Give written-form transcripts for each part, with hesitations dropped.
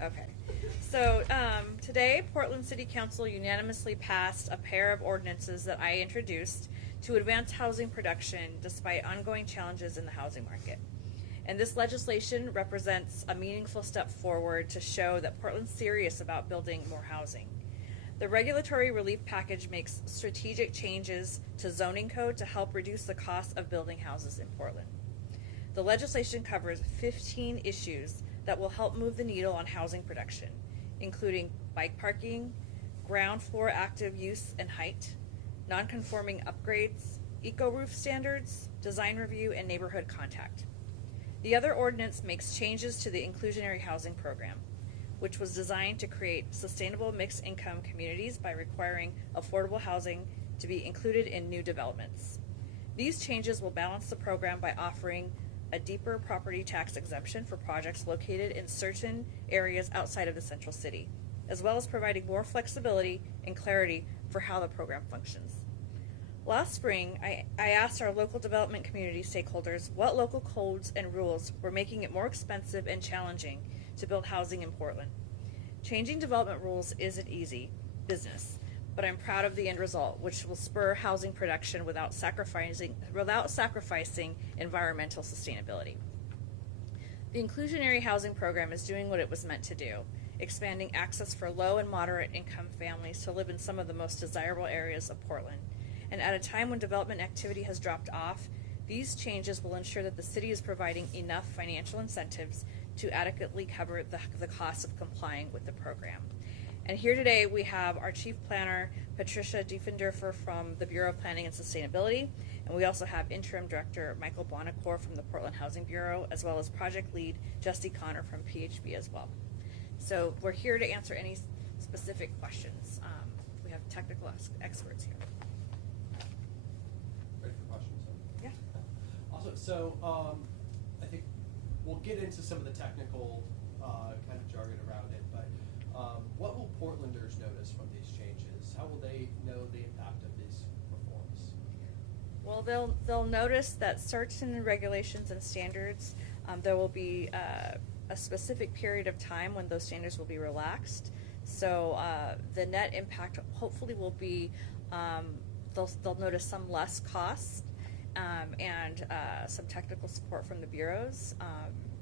Okay. So today, Portland City Council unanimously passed a pair of ordinances that I introduced to advance housing production despite ongoing challenges in the housing market. And this legislation represents a meaningful step forward to show that Portland's serious about building more housing. The regulatory relief package makes strategic changes to zoning code to help reduce the cost of building houses in Portland. The legislation covers 15 issues that will help move the needle on housing production, including bike parking, ground floor active use and height, non-conforming upgrades, eco-roof standards, design review, and neighborhood contact. The other ordinance makes changes to the inclusionary housing program, which was designed to create sustainable mixed-income communities by requiring affordable housing to be included in new developments. These changes will balance the program by offering a deeper property tax exemption for projects located in certain areas outside of the central city, as well as providing more flexibility and clarity for how the program functions. Last spring, I asked our local development community stakeholders what local codes and rules were making it more expensive and challenging to build housing in Portland. Changing development rules isn't easy business, but I'm proud of the end result, which will spur housing production without sacrificing environmental sustainability. The inclusionary housing program is doing what it was meant to do, expanding access for low and moderate income families to live in some of the most desirable areas of Portland. And at a time when development activity has dropped off, these changes will ensure that the city is providing enough financial incentives to adequately cover the cost of complying with the program. And here today we have our Chief Planner, Patricia Diefendorfer from the Bureau of Planning and Sustainability, and we also have Interim Director Michael Bonacore from the Portland Housing Bureau, as well as Project Lead Justy Connor from PHB as well. So we're here to answer any specific questions. We have technical experts here. Ready for questions? Yeah. Also, so I think we'll get into some of the technical kind of jargon around it, but what will Portlanders notice from these changes? How will they know the impact of these reforms? Well, they'll notice that certain regulations and standards, there will be a specific period of time when those standards will be relaxed. So the net impact hopefully will be they'll notice some less costs and some technical support from the bureaus,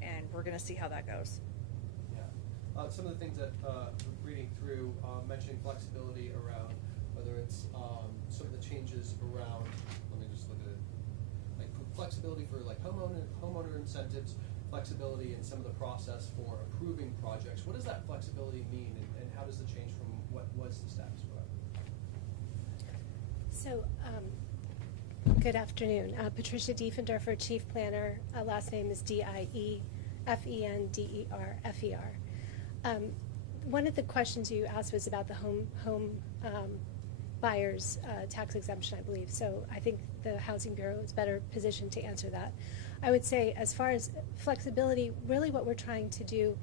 and we're going to see how that goes. Some of the things that reading through, mentioning flexibility around whether it's some of the changes around, let me just look at it, like flexibility for like homeowner incentives, flexibility in some of the process for approving projects. What does that flexibility mean, and how does it change from what was the status quo? So, good afternoon. Patricia Diefendorfer, Chief Planner. Last name is Diefenderfer. One of the questions you asked was about the home buyers tax exemption, I believe. So I think the Housing Bureau is better positioned to answer that. I would say, as far as flexibility, really what we're trying to do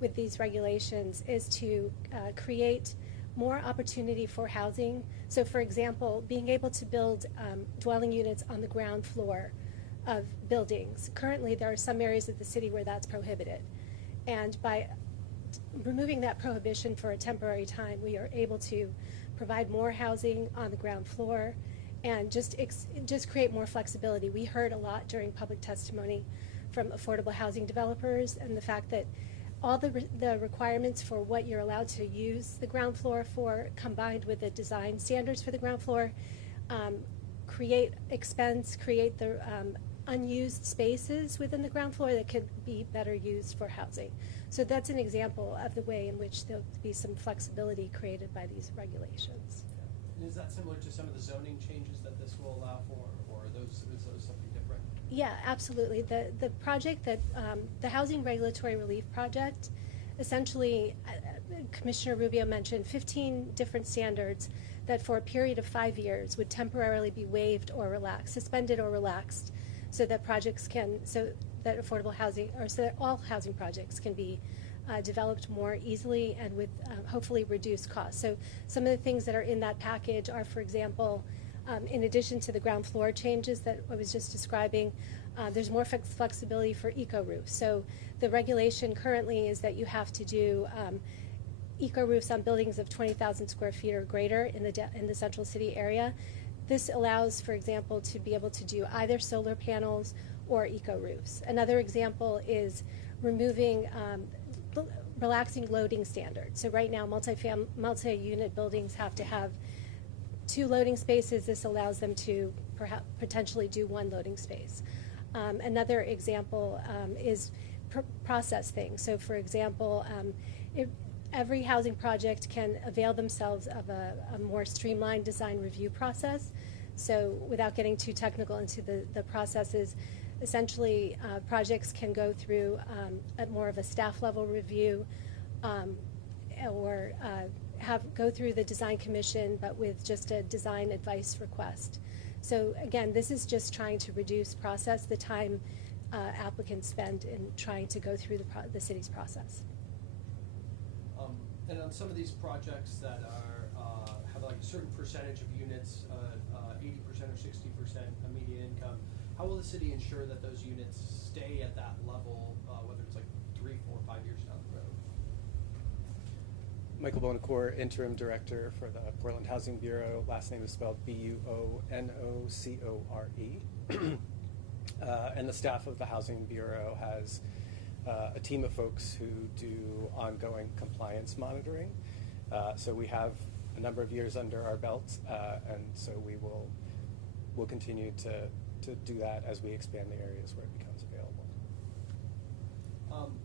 with these regulations is to create more opportunity for housing. So, for example, being able to build dwelling units on the ground floor of buildings. Currently, there are some areas of the city where that's prohibited. And by removing that prohibition for a temporary time, we are able to provide more housing on the ground floor and just create more flexibility. We heard a lot during public testimony from affordable housing developers, and the fact that all the requirements for what you're allowed to use the ground floor for, combined with the design standards for the ground floor, create the unused spaces within the ground floor that could be better used for housing. So that's an example of the way in which there'll be some flexibility created by these regulations. And is that similar to some of the zoning changes that this will allow for, or is those something different? Yeah, absolutely. The project that, the Housing Regulatory Relief Project, essentially, Commissioner Rubio mentioned 15 different standards that for a period of 5 years would temporarily be waived or relaxed, suspended or relaxed, so that affordable housing, or so that all housing projects can be developed more easily and with hopefully reduced costs. So some of the things that are in that package are, for example, In addition to the ground floor changes that I was just describing, there's more flexibility for eco roofs. So the regulation currently is that you have to do eco roofs on buildings of 20,000 square feet or greater in the central city area. This allows, for example, to be able to do either solar panels or eco roofs. Another example is removing, relaxing loading standards. So right now, multi-unit buildings have to have 2 loading spaces. This allows them to potentially do 1 loading space. Another example is process things. So for example, every housing project can avail themselves of a more streamlined design review process. So without getting too technical into the processes, essentially projects can go through more of a staff level review or go through the design commission, but with just a design advice request. So again, this is just trying to reduce the time applicants spend in trying to go through the city's process. And on some of these projects that are have like a certain percentage of units, 80% or 60% of median income, how will the city ensure that those units stay at that level, whether it's like 3, 4, 5 years down the road? Michael Bonacore, Interim Director for the Portland Housing Bureau. Last name is spelled B-U-O-N-O-C-O-R-E. And the staff of the Housing Bureau has a team of folks who do ongoing compliance monitoring. So we have a number of years under our belts, and so we'll continue to do that as we expand the areas where it becomes available.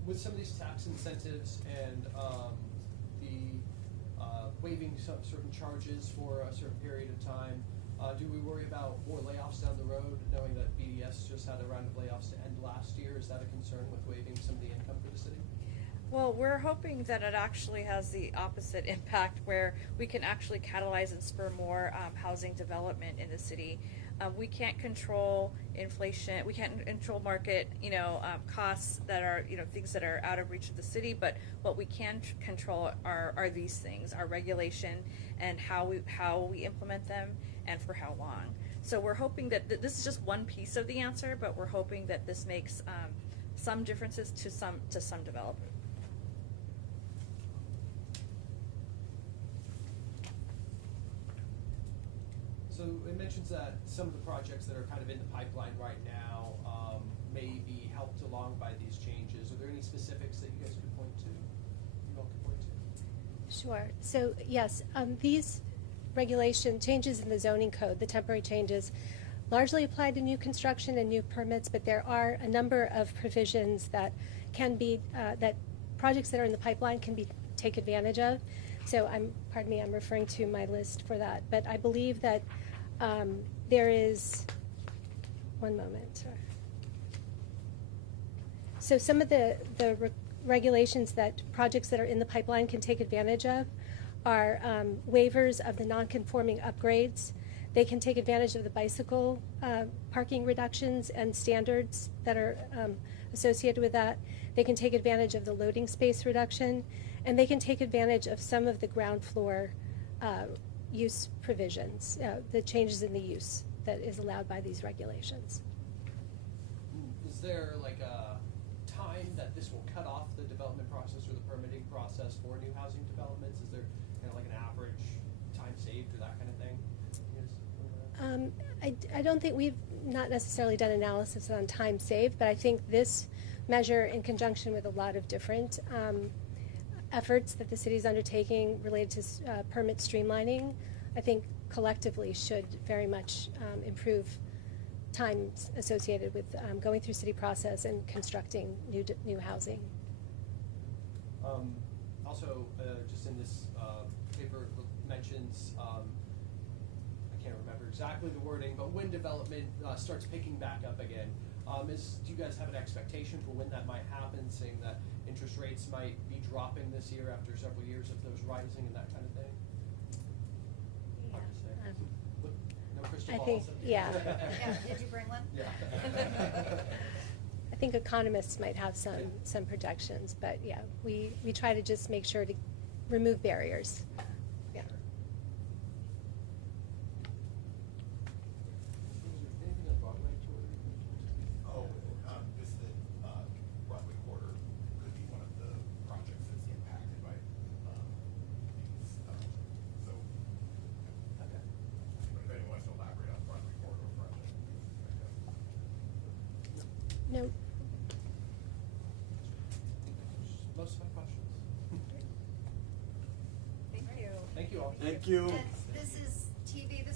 With some of these tax incentives and the waiving some certain charges for a certain period of time, do we worry about more layoffs down the road, knowing that BDS just had a round of layoffs to end last year? Is that a concern with waiving some of the income for the city? Well, we're hoping that it actually has the opposite impact, where we can actually catalyze and spur more housing development in the city. We can't control inflation. We can't control market, costs that are, things that are out of reach of the city. But what we can control are these things: our regulation and how we implement them and for how long. So we're hoping that this is just one piece of the answer, but we're hoping that this makes some differences to some developers. So it mentions that some of the projects that are kind of in the pipeline right now may be helped along by these changes. Are there any specifics that you guys could point to? You all could point to? Sure. So yes, these regulation changes in the zoning code, the temporary changes, largely apply to new construction and new permits, but there are a number of provisions that can be that projects that are in the pipeline can take advantage of. So I'm referring to my list for that. But I believe that there is, one moment. So some of the regulations that projects that are in the pipeline can take advantage of are waivers of the non-conforming upgrades. They can take advantage of the bicycle parking reductions and standards that are associated with that. They can take advantage of the loading space reduction, and they can take advantage of some of the ground floor use provisions, the changes in the use that is allowed by these regulations. Is there like a time that this will cut off the development process or the permitting process for new housing developments? Is there kind of like an average time saved or that kind of thing? I don't think we've not necessarily done analysis on time saved, but I think this measure, in conjunction with a lot of different efforts that the city is undertaking related to permit streamlining, I think collectively should very much improve times associated with going through city process and constructing new housing. Also, just in this paper, it mentions, I can't remember exactly the wording, but when development starts picking back up again, do you guys have an expectation for when that might happen, saying that interest rates might be dropping this year after several years of those rising and that kind of thing? Hard to say. No crystal I balls think, up there. yeah. Yeah, did you bring one? Yeah. I think economists might have some projections, but yeah, we try to just make sure to remove barriers. Yeah. No. Most of my questions. Thank you. Thank you all. Thank you. And this is TV, this